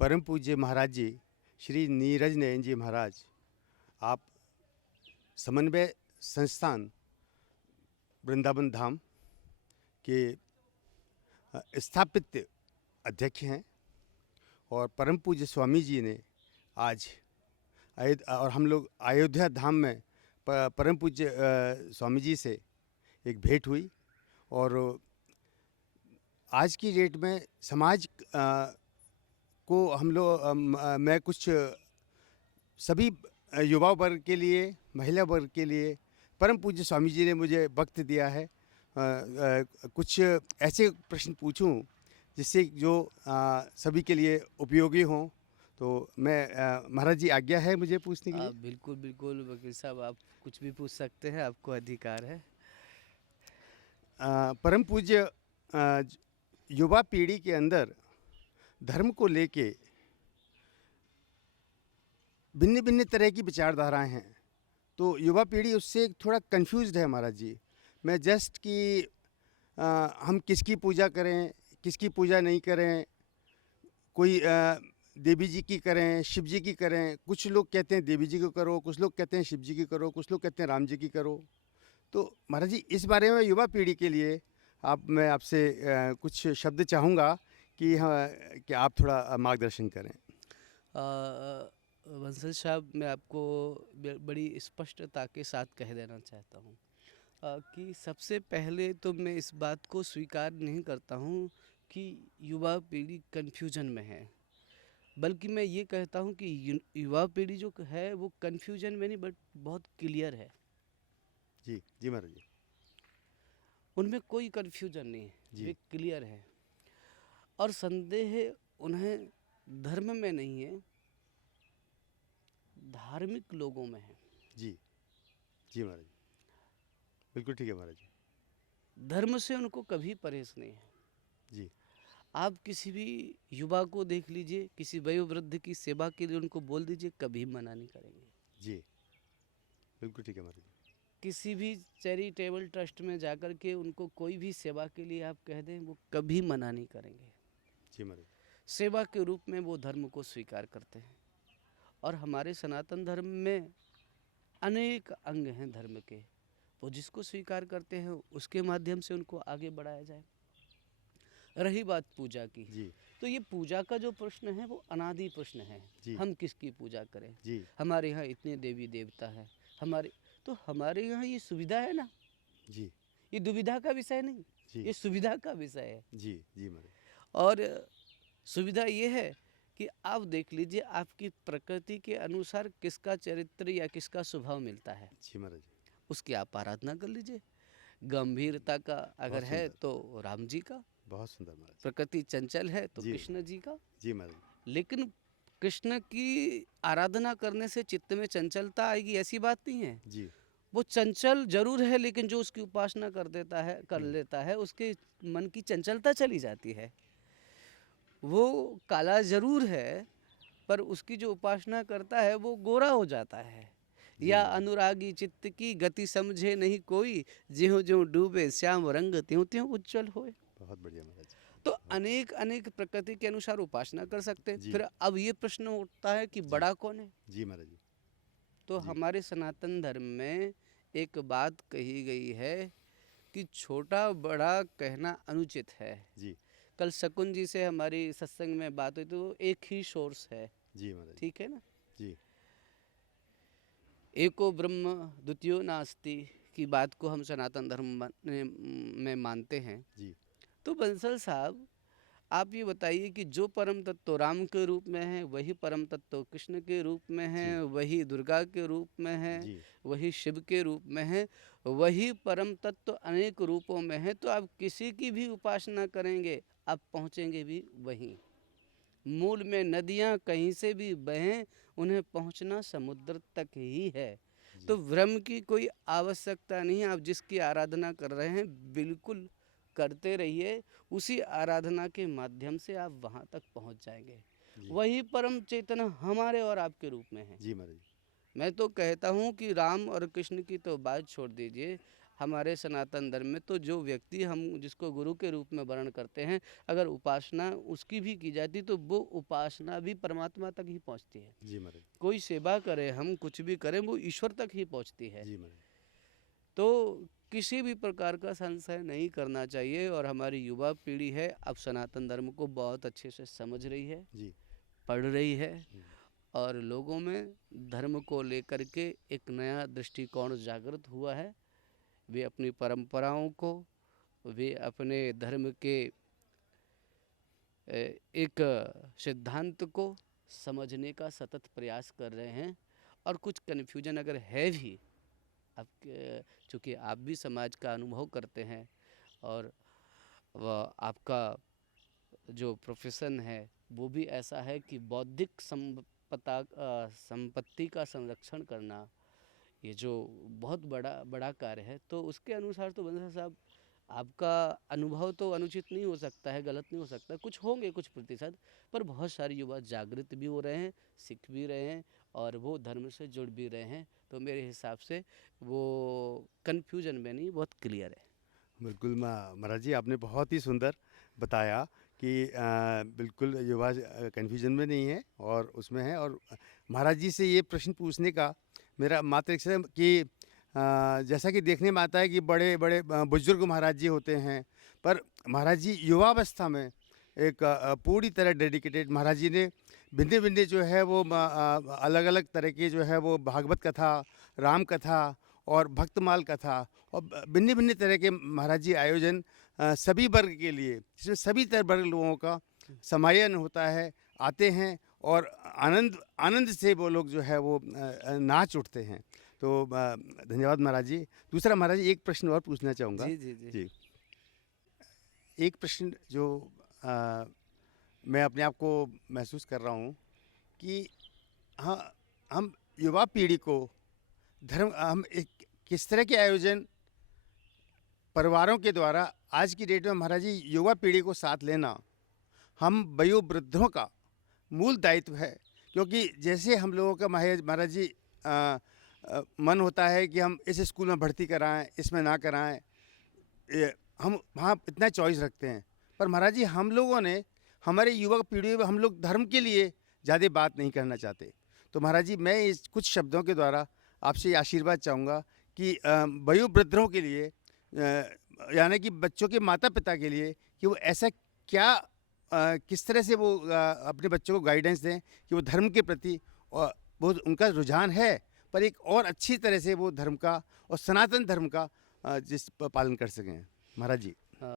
परम पूज्य महाराज जी श्री नीरज नयन जी महाराज, आप समन्वय संस्थान वृंदावन धाम के स्थापित अध्यक्ष हैं और परम पूज्य स्वामी जी ने आज और हम लोग अयोध्या धाम में परम पूज्य स्वामी जी से एक भेंट हुई और आज की डेट में समाज को हम लोग मैं कुछ सभी युवा वर्ग के लिए, महिला वर्ग के लिए परम पूज्य स्वामी जी ने मुझे वक्त दिया है। कुछ ऐसे प्रश्न पूछूं जिससे जो सभी के लिए उपयोगी हों। तो मैं महाराज जी आज्ञा है मुझे पूछने के लिए? बिल्कुल बिल्कुल वकील साहब, आप कुछ भी पूछ सकते हैं, आपको अधिकार है। परम पूज्य युवा पीढ़ी के अंदर धर्म को लेके भिन्न भिन्न तरह की विचारधाराएं हैं, तो युवा पीढ़ी उससे थोड़ा कंफ्यूज्ड है महाराज जी। मैं जस्ट कि हम किसकी पूजा करें, किसकी पूजा नहीं करें, कोई देवी जी की करें, शिव जी की करें। कुछ लोग कहते हैं देवी जी को करो, कुछ लोग कहते हैं शिव जी की करो, कुछ लोग कहते हैं राम जी की करो। तो महाराज जी इस बारे में युवा पीढ़ी के लिए मैं आपसे कुछ शब्द चाहूँगा कि हाँ, कि आप थोड़ा मार्गदर्शन करें। बंसल साहब, मैं आपको बड़ी स्पष्टता के साथ कह देना चाहता हूँ कि सबसे पहले तो मैं इस बात को स्वीकार नहीं करता हूँ कि युवा पीढ़ी कन्फ्यूजन में है, बल्कि मैं ये कहता हूँ कि युवा पीढ़ी जो है वो कन्फ्यूजन में नहीं, बट बहुत क्लियर है। जी जी महाराज जी। उनमें कोई कन्फ्यूजन नहीं है, वे क्लियर है और संदेह उन्हें धर्म में नहीं है, धार्मिक लोगों में है। जी जी महाराज, बिल्कुल ठीक है महाराज जी। धर्म से उनको कभी परहेज नहीं है। जी। आप किसी भी युवा को देख लीजिए, किसी वयोवृद्ध की सेवा के लिए उनको बोल दीजिए, कभी मना नहीं करेंगे। जी बिल्कुल ठीक है महाराज जी। किसी भी चैरिटेबल ट्रस्ट में जाकर के उनको कोई भी सेवा के लिए आप कह दें, वो कभी मना नहीं करेंगे। जी महाराज। सेवा के रूप में वो धर्म को स्वीकार करते हैं और हमारे सनातन धर्म में अनेक अंग हैं धर्म के, वो जिसको स्वीकार करते हैं उसके माध्यम से उनको आगे बढ़ाया जाए। रही बात पूजा की, जी तो ये पूजा का जो प्रश्न है वो अनादि प्रश्न है। हम किसकी पूजा करें? जी। हमारे यहाँ इतने देवी देवता है, हमारे यहाँ ये सुविधा है ना जी। ये दुविधा का विषय नहीं, ये सुविधा का विषय है। जी जी महाराज। और सुविधा ये है कि आप देख लीजिए आपकी प्रकृति के अनुसार किसका चरित्र या किसका स्वभाव मिलता है। जी महाराज। उसकी आप आराधना कर लीजिए। गंभीरता का अगर है तो राम जी का, बहुत सुंदर महाराज। प्रकृति चंचल है तो कृष्ण जी का। जी महाराज। लेकिन कृष्ण की आराधना करने से चित्त में चंचलता आएगी ऐसी बात नहीं है। जी। वो चंचल जरूर है, लेकिन जो उसकी उपासना कर लेता है उसके मन की चंचलता चली जाती है। वो काला जरूर है, पर उसकी जो उपासना करता है वो गोरा हो जाता है। या अनुरागी चित्त की गति समझे नहीं कोई, ज्यों ज्यों डूबे श्याम रंग त्यों त्यों उज्जवल होए। बहुत बढ़िया महाराज। तो अनेक अनेक प्रकृति के अनुसार उपासना कर सकते हैं। फिर अब ये प्रश्न उठता है कि बड़ा कौन है? जी महाराज जी। तो हमारे सनातन धर्म में एक बात कही गई है कि छोटा बड़ा कहना अनुचित है। जी। कल शकुन जी से हमारी सत्संग में बात हुई तो एक ही सोर्स है। जी महाराज। ठीक है ना? जी। एको ब्रह्म द्वितीयो नास्ति की बात को हम सनातन धर्म में मानते हैं। जी। तो बंसल साहब, आप ये बताइए कि जो परम तत्व राम के रूप में है वही परम तत्व कृष्ण के रूप में है, वही दुर्गा के रूप में है, वही शिव के रूप में है, वही परम तत्व अनेक रूपों में है। तो आप किसी की भी उपासना करेंगे आप पहुँचेंगे भी वहीं। मूल में नदियाँ कहीं से भी बहें, उन्हें पहुँचना समुद्र तक ही है। तो भ्रम की कोई आवश्यकता नहीं है। आप जिसकी आराधना कर रहे हैं बिल्कुल करते रहिए, उसी आराधना के माध्यम से आप वहाँ तक पहुँच जाएंगे। वही परम चेतना हमारे और आपके रूप में है। जी महाराज। मैं तो कहता हूँ कि राम और कृष्ण की तो बात छोड़ दीजिए, हमारे सनातन धर्म में तो जो व्यक्ति हम जिसको गुरु के रूप में वर्ण करते हैं, अगर उपासना उसकी भी की जाती तो वो उपासना भी परमात्मा तक ही पहुंचती है। जी महाराज। कोई सेवा करे, हम कुछ भी करें, वो ईश्वर तक ही पहुंचती है। जी महाराज। तो किसी भी प्रकार का संशय नहीं करना चाहिए। और हमारी युवा पीढ़ी है, अब सनातन धर्म को बहुत अच्छे से समझ रही है, जी। पढ़ रही है, और लोगों में धर्म को लेकर के एक नया दृष्टिकोण जागृत हुआ है। वे अपनी परंपराओं को, वे अपने धर्म के एक सिद्धांत को समझने का सतत प्रयास कर रहे हैं। और कुछ कन्फ्यूजन अगर है भी, अब चूँकि आप भी समाज का अनुभव करते हैं और वह आपका जो प्रोफेशन है वो भी ऐसा है कि बौद्धिक संपत्ति का संरक्षण करना, ये जो बहुत बड़ा कार्य है, तो उसके अनुसार तो बंसल साहब आपका अनुभव तो अनुचित नहीं हो सकता है, गलत नहीं हो सकता। कुछ होंगे कुछ प्रतिशत, पर बहुत सारे युवा जागृत भी हो रहे हैं, सीख भी रहे हैं, और वो धर्म से जुड़ भी रहे हैं। तो मेरे हिसाब से वो कन्फ्यूजन में नहीं, बहुत क्लियर है। बिल्कुल महाराज जी, आपने बहुत ही सुंदर बताया कि बिल्कुल युवा कन्फ्यूजन में नहीं है और उसमें है। और महाराज जी से ये प्रश्न पूछने का मेरा मात्र एक से कि जैसा कि देखने में आता है कि बड़े बड़े बुजुर्ग महाराज जी होते हैं, पर महाराज जी युवावस्था में एक पूरी तरह डेडिकेटेड, महाराज जी ने भिन्न भिन्न जो है वो अलग अलग तरह के जो है वो भागवत कथा, राम कथा और भक्तमाल कथा और भिन्न भिन्न तरह के महाराज जी आयोजन सभी वर्ग के लिए, जिसमें सभी तरह वर्ग लोगों का समायन होता है, आते हैं और आनंद से वो लोग जो है वो नाच उठते हैं। तो धन्यवाद महाराज जी। दूसरा महाराज जी, एक प्रश्न और पूछना चाहूँगा। जी जी जी, जी। एक प्रश्न जो मैं अपने आप को महसूस कर रहा हूँ कि हाँ, हम युवा पीढ़ी को धर्म, हम एक किस तरह के आयोजन परिवारों के द्वारा आज की डेट में महाराज जी युवा पीढ़ी को साथ लेना हम वयोवृद्धों का मूल दायित्व है। क्योंकि जैसे हम लोगों का महाराज जी मन होता है कि हम इस स्कूल में भर्ती कराएं, इसमें ना कराएं, हम वहाँ इतना चॉइस रखते हैं, पर महाराज जी हम लोगों ने हमारे युवा पीढ़ी में हम लोग धर्म के लिए ज़्यादा बात नहीं करना चाहते। तो महाराज जी मैं इस कुछ शब्दों के द्वारा आपसे आशीर्वाद चाहूँगा कि वयोवृद्धों के लिए, यानी कि बच्चों के माता पिता के लिए, कि वो ऐसा क्या किस तरह से वो अपने बच्चों को गाइडेंस दें कि वो धर्म के प्रति वो उनका रुझान है, पर एक और अच्छी तरह से वो धर्म का और सनातन धर्म का जिस पालन कर सकें। महाराज जी।